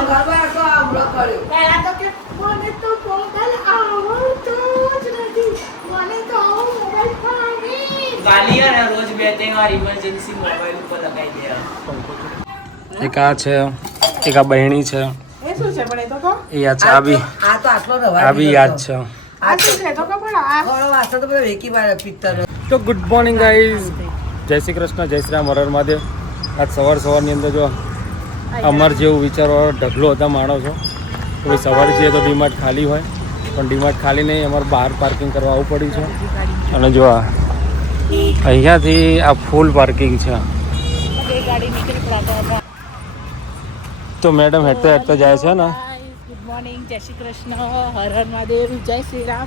એક આ છે, એક આ બહેણી છે, એ આ ચાબી, આ બી યાદ છે. તો ગુડ મોર્નિંગ ગાઈઝ, જય શ્રી કૃષ્ણ, જય શ્રી રામ, હર હર મહાદેવ. આજ સવારની અંદર જો અમાર જેવું વિચારવાળો ઢગલો હતા માણસો. કોઈ સવારે જઈએ તો ડીમાર્ટ ખાલી હોય, પણ ડીમાર્ટ ખાલી નહીં, અમારે બહાર પાર્કિંગ કરવા આવવું પડ્યું છે. અને જો અહીંયાથી આ ફૂલ પાર્કિંગ છે. તો મેડમ હેઠતો હેઠતો જાય છે ને. ગુડ મોર્નિંગ, જય શ્રી કૃષ્ણ, હર હર મહાદેવ, જય શ્રી રામ,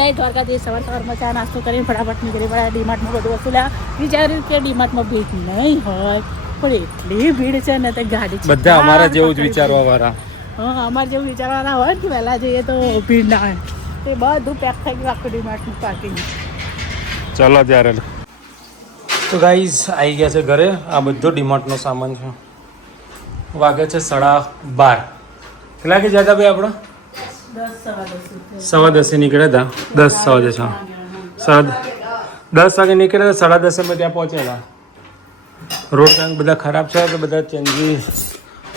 જય દ્વારકાધીશ. સવારમાં ચા નાસ્તો કરીને ફટાફટ નીકળી પડ્યા ડીમાર્ટમાં બધું વસ્તુ લ્યા. વિચાર્યું કે ડીમાર્ટમાં ભીડ નહીં હોય, પણ એટલી ભીડ છે ને તે ગાડી બધા અમારા જેવું જ વિચારવા વાળા. હા, અમારે જેવું વિચારવાના હોય કે વહેલા જઈએ તો ભીડ ના હોય. તે બધું પેક થઈ ગયું આખું ડીમાર્ટનું પાર્કિંગ. ચલો ત્યારે. તો ગાઈઝ આવી ગયા છે ઘરે. આ બધો ડીમાર્ટનો સામાન છે. વાગે છે 12:30. કેટલા કે જતા ભાઈ આપણે 10:10 નીકળ્યા હતા. 10 વાગે નીકળ્યા હતા. 10:30 મેં ત્યાં પહોંચેલા. રોડ ટાંગ બધા ખરાબ છે તો બધા ચેન્જીસ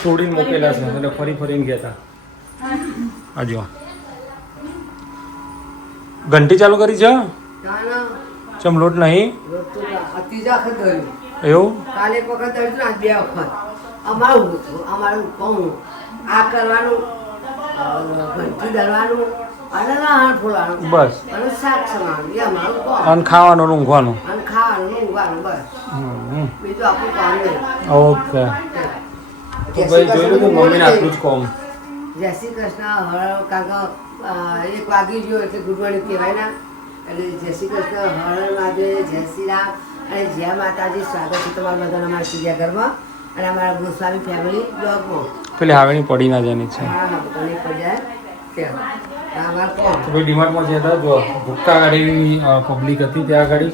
તોડીને મૂકેલા છે, એટલે ફરીને ગયા હતા. હજુ ઘંટી ચાલુ કરી છે. ચમ લોટ નહીં એવું? કાલે એક વખત દર્દ ને 2 વખત અમારું કહું આ કરવાનું, ઘંટી દરવાનું અને નાહણ ફોડવાનું, બસ. અને શાક સમારવાનું, એ અમારું કામ. અને ખાવાનું ને ઊંઘવાનું. અને ખાવાનું ઊંઘવાનું, બસ. બીજું આપણું કામ નહીં. ઓકે. તો ભાઈ જોયું કે મમ્મીને આટલું જ કોમ. જય શ્રી કૃષ્ણ. હર કાકા 1 વાગી ગયો એટલે ગુડ મોર્નિંગ કહેવાય ના. એટલે જય શ્રી કૃષ્ણ, હર મહાદેવ, જય શ્રી રામ અને જય માતાજી. સ્વાગત છે તમારા બધાના અમારા ચીડિયા ઘરમાં અને અમારા ગોસ્વામી ફેમિલી બ્લોગમાં. પેલી હાવેણી પડી ના જવાની છે. હા, બધાને પડી જાય કે અમારા કોણ. તો ભાઈ ડીમાર્ટમાં જે હતા જો ભૂક્કા ગાડી પબ્લિક હતી, ત્યાં ગાડી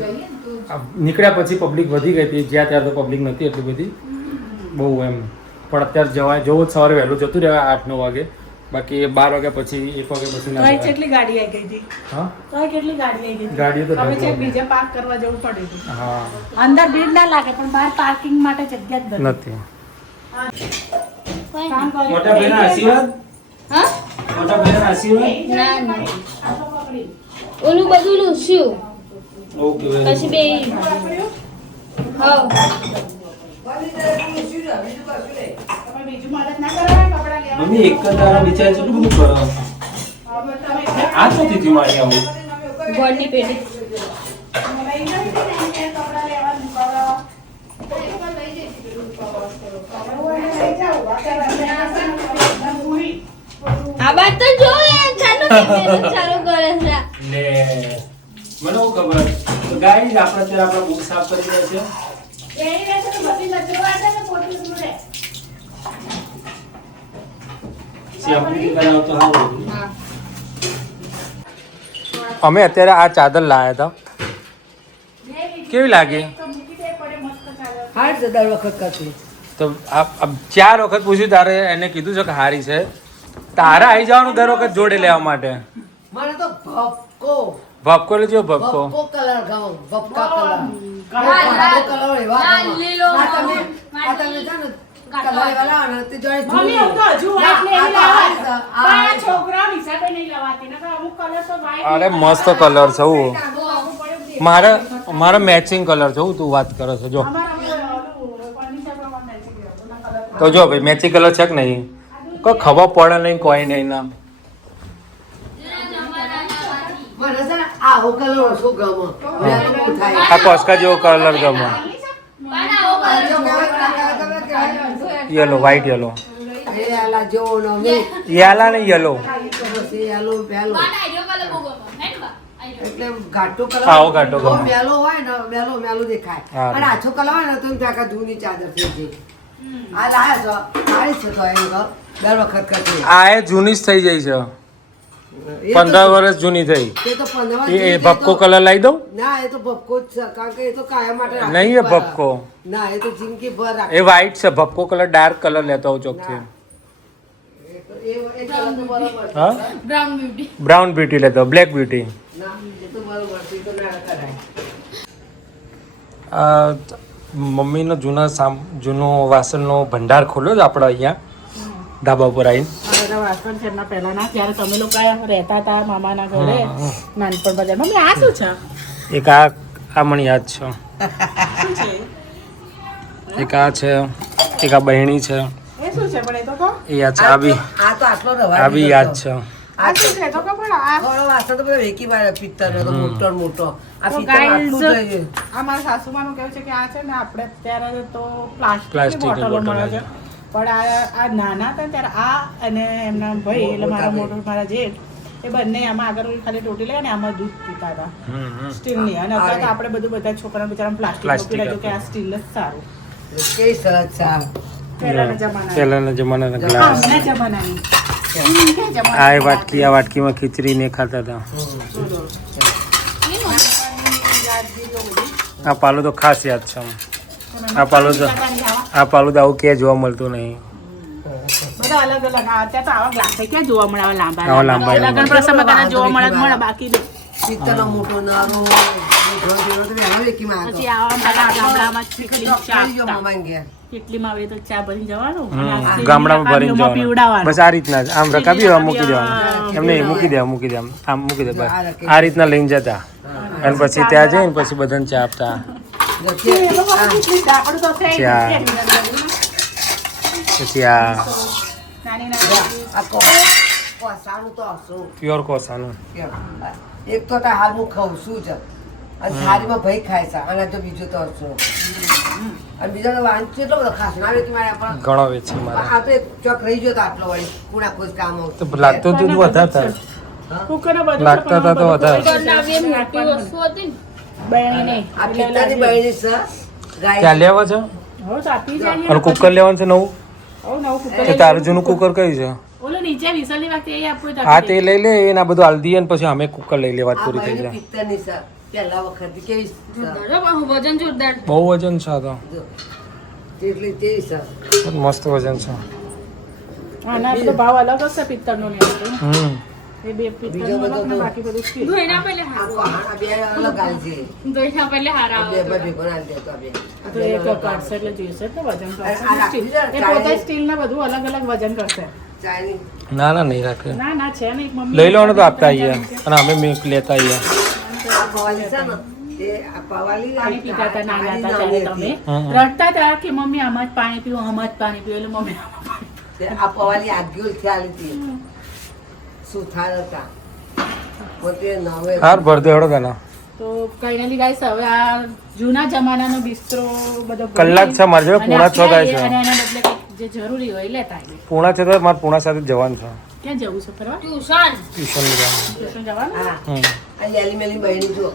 નીકળ્યા પછી પબ્લિક વધી ગઈ હતી. જ્યાં ત્યાં તો પબ્લિક નથી એટલી બધી બહુ એમ. પણ અત્યારે જવું જ સવારે વહેલું જતું રહેવાય 8-9 વાગે. બાકી 12 વાગ્યા પછી 1 વાગ્યા પછી ના જવાય. કેટલી ગાડી આવી ગઈ હતી? હા, કેટલી ગાડી આવી ગઈ? ગાડીઓ તો હવે છે બીજે પાર્ક કરવા જવું પડે છે. હા, અંદર ભીડ ના લાગે પણ બહાર પાર્કિંગ માટે જગ્યા જ નથી. મોટા બેના આશીર્વાદ. હા, મોટા બેના આશીર્વાદ. ના ઓલું બધું લૂસ્યું ઓકે. પછી બે હા બીજું મદદ ના કરવા કપડા લેવા. મમ્મી એક જ તારા બિચારા કેટલું બધું કરો. આ તો દીધી મારી આવું ગોળની પેટી કપડા લેવા મુકાવા. આ વાત તો જો યાર ચાલુ કેમેરો ચાલુ કરે છે લે. મને હું ખબર. તો ગાઈસ આપણે અત્યારે આપણા બુક સાફ કરી રહ્યા છે. એની રહેશે તો બધી નજરો વાળે ને પોટી સુરે. શેમ્પૂ કરાવ તો હા. હા અમે અત્યારે આ ચાદર લાયા હતા. કેવી લાગે? હાર છે દર વખત કરતી. તો આ 4 વખત પૂછ્યું તારે એને કીધું છે કે હારી છે. તારે આવી જવાનું દર વખત જોડે લેવા માટે. મને તો ભપકો ભપકો લેજો ભપકો. કલર ગમો, ભપકા કલર એવા લાલ, લીલો, આ તમે છે ને કલર એવા લાવો ને તે જોડે મમ્મી હું તો હજુ white ને એવી લાવવા. પણ આ છોકરાઓ હિસાબે નહીં લવાતી નકર અમુક કલર તો white. અરે મસ્ત કલર છે. હું મારા મેચિંગ કલર છે. હું તું વાત કરે છે જો. તો જો ભાઈ મેચિંગ કલર છે કે નહીં? કોઈ ખબર પડે નહીં, કોઈ નહીં ના. મને છે ને આવો કલર ઓછો ગમો. મેં બહુ થાય. આ કોસ્કા જેવો કલર ગમે. Yellow, white yellow. એ આલા જેવો નો મે યાલા ને યલો. પછી યાલો પેલો એટલે ઘાટો કલર. આવો ઘાટો ગમે. મેલો હોય ને મેલો દેખાય. હા. અને આછો કલર હોય ને તો એમ થાય કે જૂની ચાદર થઈ ગઈ. આ લાયા છો સારી છે તો એમ કહો દર વખત કરતી. આ એ જૂની જ થઈ જાય છે. 15 વર્ષ જૂની થઈ. એ તો 15 એ ભપકો કલર લાવી દઉં? ના એ તો ભપકો જ છે કારણ કે એ તો કાયમ માટે નહીં એ ભપકો. ના એ તો જિંદગી ભર એ વ્હાઈટ છે. ભપકો કલર ડાર્ક કલર લેતો આવું ચોકથી. એ તો બરોબર. હા બ્રાઉન બ્યુટી. બ્રાઉન બ્યુટી લેતો બ્લેક બ્યુટી. ના, એ તો બરોબર છે, એ તો ના કરાય. આ મમ્મીનો જૂનો વાસણનો ભંડાર ખોલ્યો છે આપણે અહીંયા ધાબા ઉપર આવીને. આ બધા વાસણ છે એમના પહેલાના, ત્યારે તમે લોકો રહેતા હતા મામાના ઘરે નાનપણ બધા. મમ્મી આ શું છે? એક આ મને યાદ છે, શું છે એક આ છે, એક આ બહેણી છે એ શું છે? પણ એ તો કહો. એ યાદ છે. આ બી આ તો આટલો રવા આ બી યાદ છે. આ શું છે? એ તો કહો. પણ આ ઘણો વાસણ તો બધા વેકી મારે પિત્તળનો તો મોટો ને મોટો. આ તો પિત્તળ આટલું guys, જોઈએ. આ મારા સાસુમાનું કહેવું છે કે આ છે ને આપણે અત્યારે તો પ્લાસ્ટિકની પ્લાસ્ટિકની બોટલો બોટલ મળે છે, પણ આ નાના હતા ને ત્યારે આ અને એમના ભાઈ એટલે મારા મોટો મારા જેઠ એ બંને આમાં આગળ ખાલી ટોટી લે ને આમાં દૂધ પીતા હતા સ્ટીલની. અને અત્યારે તો આપણે બધું બધા છોકરા બિચારા પ્લાસ્ટિક Plastic પીડા કે આ સ્ટીલ જ સારું. કેવી સરસ છે આ. પહેલાના જમાના પહેલાના જમાનાના ગ્લાસ. હમણાં જમાનાની આ એ વાટકી, આ વાટકીમાં ખીચડીને ખાતા હતા. આ પાલો તો ખાસ યાદ છે. આ પાલો તો આવું ક્યાંય જોવા મળતું નહીં. બધા અલગ અલગ. અત્યારે તો આવા ગ્લાસ ક્યાં જોવા મળે? આવા આવા લાંબા લાંબા લગન પ્રસંગમાં કદાચ જોવા મળે બાકી નહીં. પિત્તળનો મોટો નાનો મોટો જેવો તો એનો વેકી માં પછી આવા પેલા ગામડામાં ચીકણી ચા જો આપતા. મમ્મા ગયા. કેટલીમાં આવે તો ચા ભરી જવાનું અને આ સ્ટીલની ગામડામાં ભરીને રકાબીઓમાં જવાનું. પીવડાવવાનું. બસ આ રીતના જ આમ રકાબી આમ મૂકી દેવાનું. એમને મૂકી દે આમ મૂકી દે બસ આ રીતના લઈને જતા. અને પછી ત્યાં જઈને પછી બધાને ચા આપતા. જો એ લોકો કેટલી ડાકડું તો થઈ ચા. ગયું. પછી આ નાની નાની આ કોસાનું તો હશું. પ્યોર કોસાનું. કેમ? એક તો હાલ હું ખાઉં છું જ અને થાળીમાં ભાઈ ખાય છે અને જો બીજું તો હશું અને બીજો તો વાંચી એટલો બધો ખાસ ના વેચી મારે પણ ઘણો વેચે મારે. આ તો એક ચોક રહી ગયો તો આટલો વળી કુણા કોઈ કામ તો લાગતો દૂધ વધારે થાય. કુકરને બધું લાગતા હતા તો વધારે. બનાવી મોટી વસ્તુ હતી ને. બહેણી નહીં. આ પિત્તળની બહેણી છે ગાય ત્યાં લેવા છે હવે તો આપી જાય અને કુકર લેવાનું છે નવું. હવે નવું કુકર તો તારું જૂનું કુકર કયું છે? ઓલું નીચે વિસલની વખતે એ આપવું તો હા તે લઈ લે એના બધું હાલ દઈએ ને પછી અમે કુકર લઈ લે. વાત આ પૂરી થઈ બહેણી જાય. પિત્તળની છે પહેલા વખતથી કેવી છે? પણ વજન જોરદાર. બહુ વજન છે આ તો. જો તેટલી તેવી છે મસ્ત વજન છે. આના બધો ભાવ અલગ હશે પિત્તળનો ને એનો. એ બે બીજો પિત્તળનો બધો અલગ ને તો- બાકી બધું સ્ટીલ. ધોઈના પહેલે આ હારું. પહાડા બે અલગ આવી છે ધોઈના પહેલે હારા આ બે આવે. ભેગો ના દેતો આ બે તો એક કાઢશે એટલે જોઈશે જ ને વજન કરશે આ ને સ્ટીલ. રાખી એ પોતે સ્ટીલ ને બધું અલગ અલગ વજન કરશે. ચાઇની ના ના નહીં રાખે. ના ના છે ને એક મમ્મી લઈ લેવાનું તો આપતા આવીએ અને અમે મિલ્ક લેતા આવીએ. આ પવાલી છે ને તે આ પવાલી પાણી પીતા હતા નાના હતા આ ત્યારે તમે રડતા હતા કે મમ્મી આમાં જ પાણી પીવું આમાં જ પાણી પીવું એટલે મમ્મી આ પવાલી આગળ ખ્યાલ હતી સુથાર હતા પોતે નવે હાર ભર દે હળો તને. તો કઈ નથી ગાઈસ હવે આ જૂના જમાનાનો બિસ્તરો બધો કલાક છે મારી જોડે, અને 5:30 થાય છે. અને એના બદલે કંઈક જે જરૂરી હોય એ લેતા આવીએ. પૂણા છે તો મારે પૂણા સાથે જ જવાનું છે. ક્યાં જવું છે ફરવા? ટ્યુશન. ટ્યુશન જવાનું. ટ્યુશન જવાનું? હા હમ. આ લેલી મેલી બહેની જો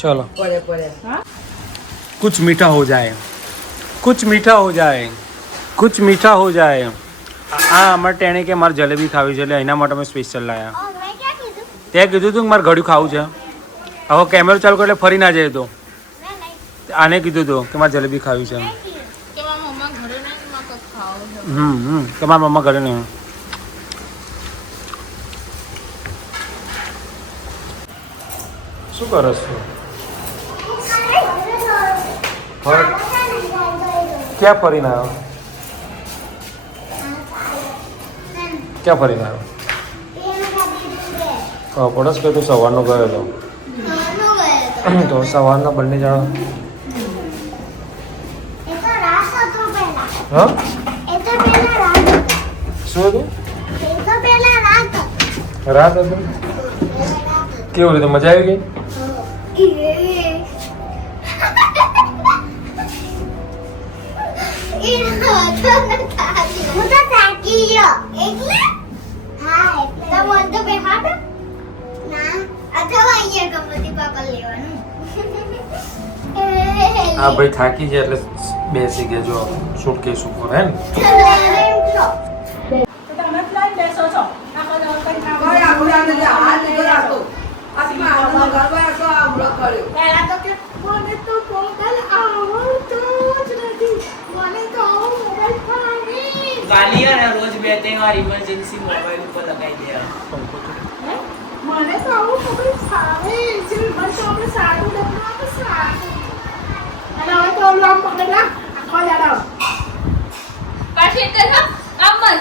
ચલો પડે પડે હા कुछ मीठा हो जाए, कुछ मीठा हो जाए, कुछ मीठा हो जाए. આ અમારે ટેણે કે મારે જલેબી ખાવી છે એટલે એના માટે અમે સ્પેશિયલ લાવ્યા. તે કીધું તું કે મારે ઘડ્યું ખાવું છે. હવે કેમેરો ચાલુ કરો એટલે ફરી ના જાય તો આને કીધું તું કે મારે જલેબી ખાવી છે. કે મારા મમ્મા ઘરે નહીં માં કઈ ખાવું છે. કે મારા મમ્મા ઘરે નહીં. શું કરો છો? ક્યાં ફરીને આવ્યો? ક્યાં ફરીને આવ્યો? પડસ કે તું સવારનો ગયો હતો તો સવારના બંને જણા હા શું હતું? રાત હતું. કેવું રીતે મજા આવી ગઈ? હા ભાઈ થાકી જાય એટલે બેસી ગયા જો સુટકેસ ઉપર હે ને. તો તમે પ્લાન બેસો છો આખો દિવસ કંઈ ના ભાઈ આપણે આને જે હાથ લીધો રાખો આમાં આનો ગરબા રાખો આ હમણો કર્યો પહેલા તો કે મને તો મોબાઈલ આવડતો જ નથી મને તો આવો મોબાઈલ ફાવી ગાલિયા રોજ બે ત્રણ વાર ઇમરજન્સી મોબાઈલ ઉપર લગાવી દે મને તો આવું ખબર ફાવે છે મને તો આપણે સારું લગ્ન આપણે સારું અને હવે તો ઓલું આમ પકડેલા આખો દાડો પાછી તે આમ જ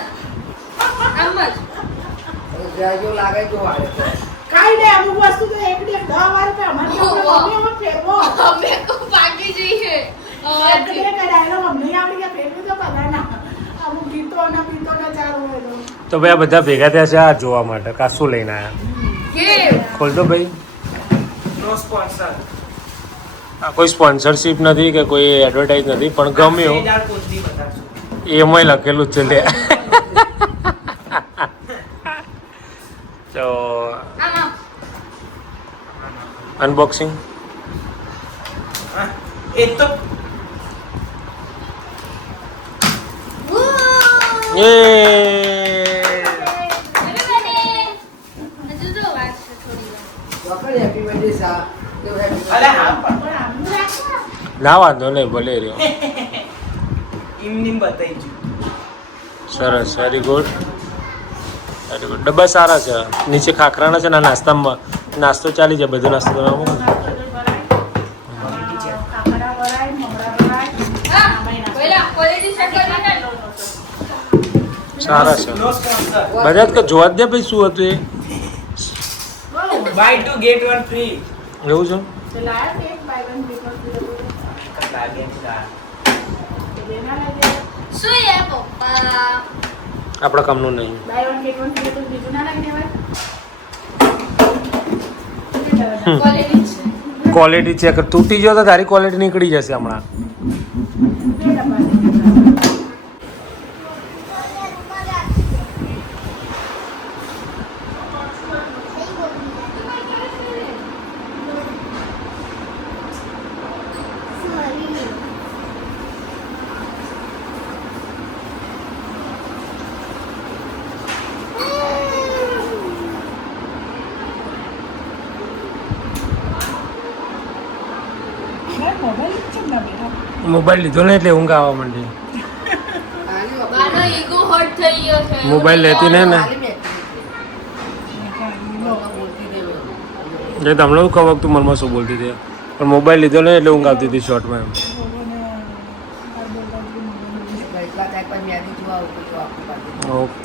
જ્યાં જો લાગે તો વાળે તો. કાઈ નહીં અમુક વસ્તુ તો એક ને 10 વાર પે અમારે તો અમે ફેરવો અમે કો પાકી જઈએ એક ને ડાયલોગ અમને આવડી ગયા ફેરવી તો બધાના અમુક ગીતો અને પીતો ને ચાલુ હોય તો ભાઈ આ બધા ભેગા થયા છે આ જોવા માટે કા શું લઈને આવ્યા કે ખોલ દો ભાઈ. નો સ્પોન્સર આ કોઈ સ્પોન્સરશિપ નથી કે કોઈ એડવર્ટાઇઝ નથી પણ ગમ્યું કોચની બતાવશું એમાંય લખેલું જ છે લે તો આમાં અનબોક્સિંગ હા એ તો એ હજુ તો વાત છે થોડી વાર વખત હેપી બર્થડે સા તો happy birthday. અલે હા પણ પણ આમનું રાખો ના વાંધો નહીં ભલે રહ્યો ઇમનીમ બતાવી છું સરસ વેરી ગુડ ડબ્બા સારા છે નીચે ખાખરાના છે ને આ નાસ્તામાં નાસ્તો ચાલી જાય બધો નાસ્તો બનાવવાનો કાકડા ભરાય મમરા ભરાય હા પહેલા ક્વોલિટી ચેક કરી ને સારા છે નો સ્પોન્સર બધા જ કે જોવા જ દે ભાઈ શું હતું buy two get one free એ એવું છે તો લાયા તે બાય વન પેપર લાગે લેના લાગે શું યાર પપ્પા આપણા કામનું નહીં બાય વન ગેટ વન તો બીજું ના લાગે દેવાય ક્વોલિટી છે ક્વોલિટી ચેક તૂટી ગયો તો તારી ક્વોલિટી નીકળી જશે હમણાં મોબાઈલ લીધો ને એટલે ઊંઘ આવવા માંડી આની વખત બાનો ઈગો હર્ટ થઈ ગયો છે મોબાઈલ લેતી ને ખાલી મેં બોલતી નહીં. જે તમને શું ખબર તું મનમાં શું બોલતી હતી પણ મોબાઈલ લીધો ને એટલે ઊંઘ આવતી હતી શોર્ટમાં એમ ગઈકાલ એક વાર મેદી જોવા આવતું હતું આખું પાછું. ઓકે